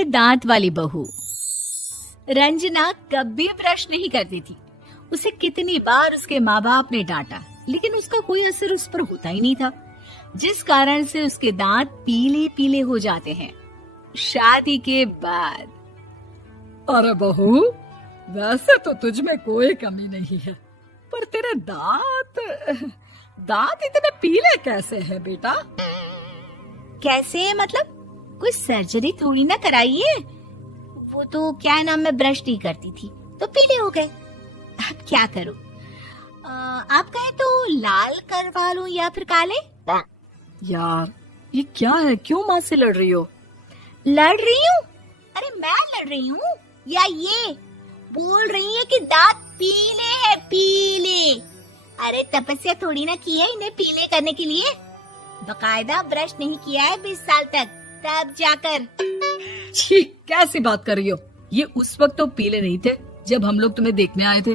पीले दांत वाली बहू। रंजना कभी ब्रश नहीं करती थी। उसे कितनी बार उसके माँ बाप ने डांटा, लेकिन उसका कोई असर उस पर होता ही नहीं था, जिस कारण से उसके दांत पीले पीले हो जाते हैं। शादी के बाद। अरे बहू, वैसे तो तुझ में कोई कमी नहीं है, पर तेरे दांत इतने पीले कैसे हैं बेटा? कैसे मतलब? कोई सर्जरी थोड़ी ना कराई है। वो तो क्या नाम, मैं ब्रश नहीं करती थी तो पीले हो गए। अब क्या करूं? आप कहें तो लाल करवा लूं या फिर काले? यार ये क्या है, क्यों माँ से लड़ रही हो? लड़ रही हूँ? अरे मैं लड़ रही हूँ या ये बोल रही है कि दांत पीले हैं, पीले। अरे तपस्या थोड़ी ना की है इन्हें पीले करने के लिए। बकायदा ब्रश नहीं किया है 20 साल तक, तब जाकर। छी, कैसी बात कर रही हो? ये उस वक्त तो पीले नहीं थे जब हम लोग तुम्हें देखने आए थे।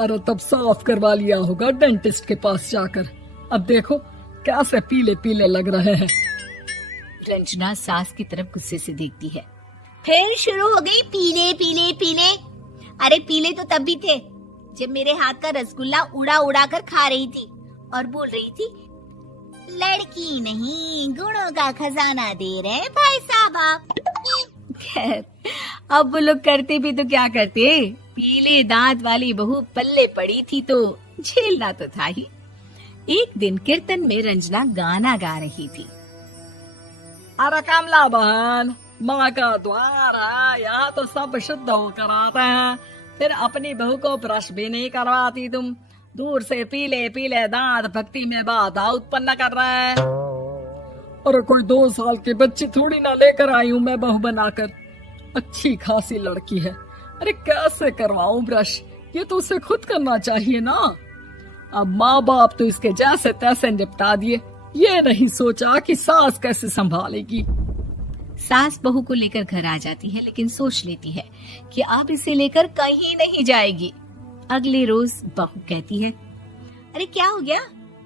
अरे तब साफ करवा लिया होगा डेंटिस्ट के पास जाकर। अब देखो कैसे पीले पीले लग रहे हैं। रंजना सास की तरफ गुस्से से देखती है। फिर शुरू हो गई पीले पीले पीले। अरे पीले तो तब भी थे जब मेरे हाथ का रसगुल्ला उड़ा उड़ा कर खा रही थी और बोल रही थी, लड़की नहीं गुणों का खजाना दे रहे भाई साहब आप। खैर, अब वो लोग करते भी तो क्या करते, पीले दांत वाली बहू पल्ले पड़ी थी तो झेलना तो था ही। एक दिन कीर्तन में रंजना गाना गा रही थी। अरे कमला बहन, माँ का द्वार है, यहाँ तो सब शुद्ध होकर आते हैं, फिर अपनी बहू को ब्रश भी नहीं करवाती तुम। दूर से पीले पीले दांत भक्ति में बाधा उत्पन्न कर रहे हैं। अरे कोई 2 साल के बच्ची थोड़ी ना लेकर आई हूँ मैं बहू बनाकर। अच्छी खासी लड़की है, अरे कैसे करवाऊं ब्रश? ये तो उसे खुद करना चाहिए ना। अब माँ बाप तो इसके जैसे तैसे निपटा दिए, ये नहीं सोचा कि सास कैसे संभालेगी। सास बहू को लेकर घर आ जाती है, लेकिन सोच लेती है कि अब इसे लेकर कहीं नहीं जाएगी। अगले रोज बहू कहती है, अरे क्या हो गया,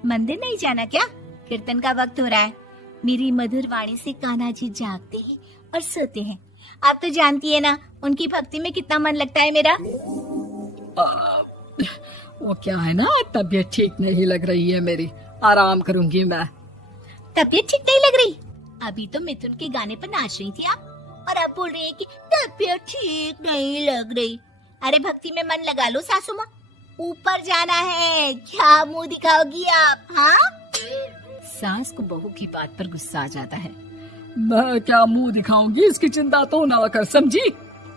मंदिर नहीं जाना क्या? कीर्तन का वक्त हो रहा है। मेरी मधुर वाणी से कान्हा जी जागते हैं और सोते हैं। आप तो जानती है ना उनकी भक्ति में कितना मन लगता है मेरा। वो क्या है ना, तबीयत ठीक नहीं लग रही है मेरी, आराम करूंगी मैं। तबीयत ठीक नहीं लग रही? अभी तो मिथुन के गाने पर नाच रही थी आप, और अब बोल रही है कि तबीयत ठीक नहीं लग रही। अरे भक्ति में मन लगा लो सासू माँ, ऊपर जाना है, क्या मुंह दिखाओगी आप? हाँ? सास को बहू की बात पर गुस्सा आ जाता है। मैं क्या मुंह दिखाऊंगी, इसकी चिंता तो ना कर, समझी?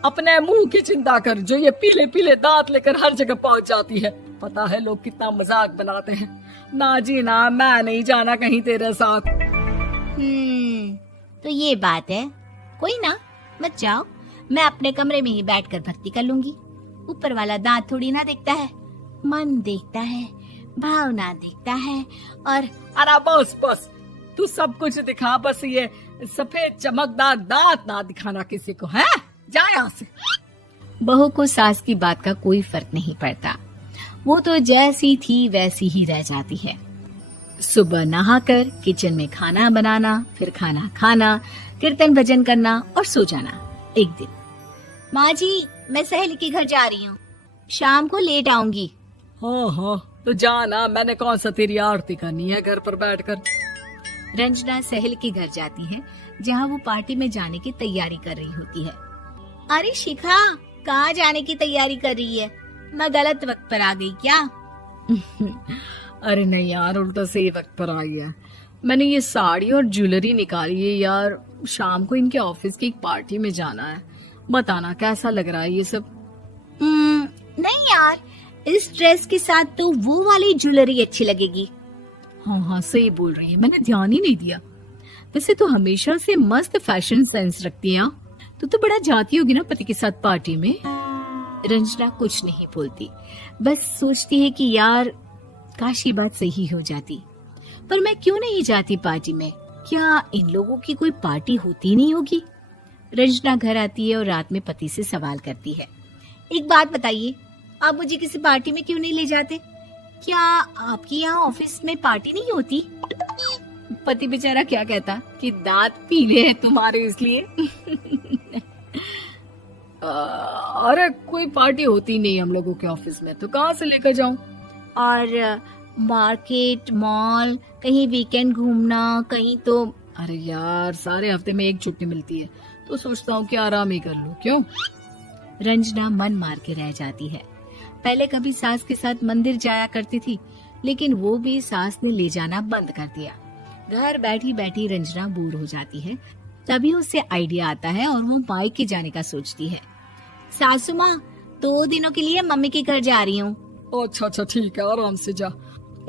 अपने मुंह की चिंता कर, जो ये पीले पीले दांत लेकर हर जगह पहुंच जाती है। पता है लोग कितना मजाक बनाते हैं। ना जी ना, मैं नहीं जाना कहीं तेरे साथ। तो ये बात है। कोई ना, मत जाओ, मैं अपने कमरे में ही बैठकर भक्ति कर लूंगी। ऊपर वाला दांत थोड़ी ना देखता है, मन देखता है, भावना देखता है। और अरे बस बस, तू सब कुछ दिखा, बस ये सफेद चमकदार दांत ना दिखाना किसी को, है? जा यहाँ से। बहू को सास की बात का कोई फर्क नहीं पड़ता, वो तो जैसी थी वैसी ही रह जाती है। सुबह नहाकर किचन में खाना बनाना, फिर खाना खाना, कीर्तन भजन करना और सो जाना। एक दिन, माँ जी मैं सहेली के घर जा रही हूँ, शाम को लेट आऊंगी। हाँ हाँ तो जाना, मैंने कौन सा तेरी आरती करनी है घर पर बैठकर। रंजना सहेली के घर जाती है, जहाँ वो पार्टी में जाने की तैयारी कर रही होती है। अरे शिखा, कहाँ जाने की तैयारी कर रही है? मैं गलत वक्त पर आ गई क्या? अरे नहीं यार, उल्टा सही वक्त पर आ गया। मैंने ये साड़ी और ज्वेलरी निकाली है यार, शाम को इनके ऑफिस की एक पार्टी में जाना है। बताना कैसा लग रहा है ये सब? नहीं यार, इस ड्रेस के साथ तो वो वाली ज्वेलरी अच्छी लगेगी। हाँ हाँ सही बोल रही है, मैंने ध्यान ही नहीं दिया। वैसे तो हमेशा से मस्त फैशन सेंस रखती है। तो बड़ा जाती होगी ना पति के साथ पार्टी में। रंजना कुछ नहीं बोलती, बस सोचती है कि यार काश ये बात सही हो जाती, पर मैं क्यों नहीं जाती पार्टी में? क्या इन लोगों की कोई पार्टी होती नहीं होगी? रंजना घर आती है और रात में पति से सवाल करती है, एक बात बताइए, आप मुझे किसी पार्टी में क्यों नहीं ले जाते? क्या आपके यहाँ ऑफिस में पार्टी नहीं होती? पति बेचारा क्या कहता कि दांत पीले हैं तुम्हारे इसलिए। अरे कोई पार्टी होती नहीं हम लोगों के ऑफिस में, तो कहाँ से लेकर जाऊं? और मार्केट, मॉल, कहीं वीकेंड घूमना, कहीं तो। अरे यार सारे हफ्ते में एक छुट्टी मिलती है, तो सोचता हूँ कि आराम ही कर लूं। क्यों? रंजना मन मार के रह जाती है। पहले कभी सास के साथ मंदिर जाया करती थी, लेकिन वो भी सास ने ले जाना बंद कर दिया। घर बैठी बैठी रंजना बोर हो जाती है। तभी उसे आइडिया आता है और वो मायके जाने का सोचती है। सासू माँ, 2 दिनों के लिए मम्मी के घर जा रही हूँ। अच्छा ठीक है, आराम से जा।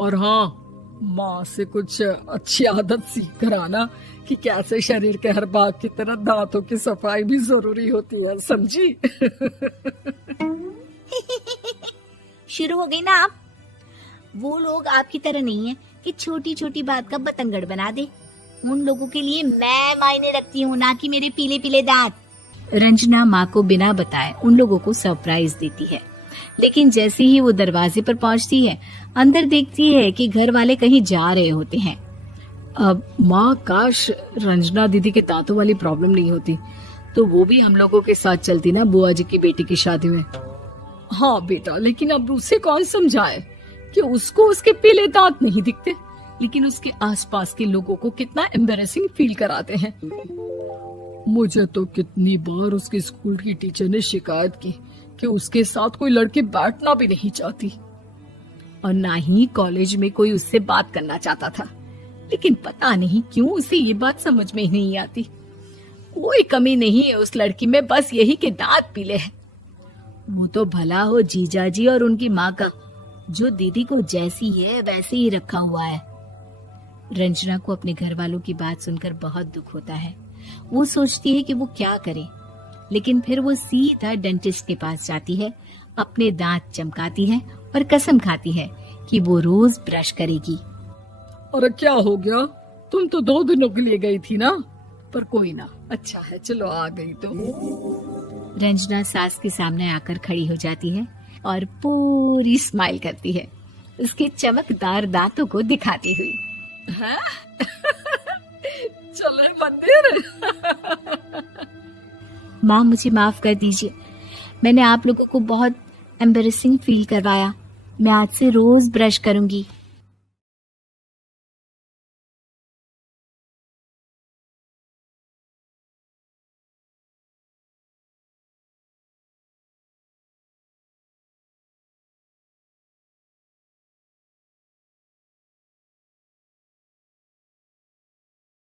और हाँ, माँ से कुछ अच्छी आदत सीख कर आना कि कैसे शरीर के हर भाग की तरह दांतों की सफाई भी जरूरी होती है, समझी? शुरू हो गई ना आप। वो लोग आपकी तरह नहीं है कि छोटी छोटी बात का बतंगड़ बना दे। उन लोगों के लिए मैं मायने रखती हूँ, ना कि मेरे पीले पीले दांत। रंजना माँ को बिना बताए उन लोगों को सरप्राइज देती है, लेकिन जैसे ही वो दरवाजे पर पहुंचती है, अंदर देखती है कि घर वाले कहीं जा रहे होते हैं। अब माँ, काश रंजना दीदी के दांतों वाली प्रॉब्लम नहीं होती, तो वो भी हम लोगों के साथ चलती ना बुआ जी की बेटी की शादी में। हाँ बेटा, लेकिन अब उसे कौन समझाए कि उसको उसके पीले दांत नहीं दिखते, लेकिन उसके आसपास के लोगों को कितना एम्बैरेसिंग फील कराते हैं। मुझे तो कितनी बार उसके स्कूल की टीचर ने शिकायत की कि उसके साथ कोई लड़की बैठना भी नहीं चाहती, और ना ही कॉलेज में कोई उससे बात करना चाहता था। लेकिन पता नहीं क्यों उसे ये बात समझ में ही नहीं आती। कोई कमी नहीं है उस लड़की में, बस यही कि दांत पीले हैं। वो तो भला हो जीजा जी और उनकी माँ का, जो दीदी को जैसी है वैसे ही रखा हुआ है। रंजना को अपने घर वालों की बात सुनकर बहुत दुख होता है। वो सोचती है कि वो क्या करे, लेकिन फिर वो सीधा डेंटिस्ट के पास जाती है, अपने दांत चमकाती है और कसम खाती है कि वो रोज ब्रश करेगी। अरे क्या हो गया? तुम तो 2 दिनों के लिए गई थी ना। पर कोई ना, अच्छा है, चलो आ गई तो। रंजना सास के सामने आकर खड़ी हो जाती है और पूरी स्माइल करती है, उसके चमकदार दांतों को दिखाती हुई। चले मंदिर। माँ, मुझे माफ कर दीजिए, मैंने आप लोगों को बहुत एम्बैरेसिंग फील करवाया। मैं आज से रोज ब्रश करूंगी।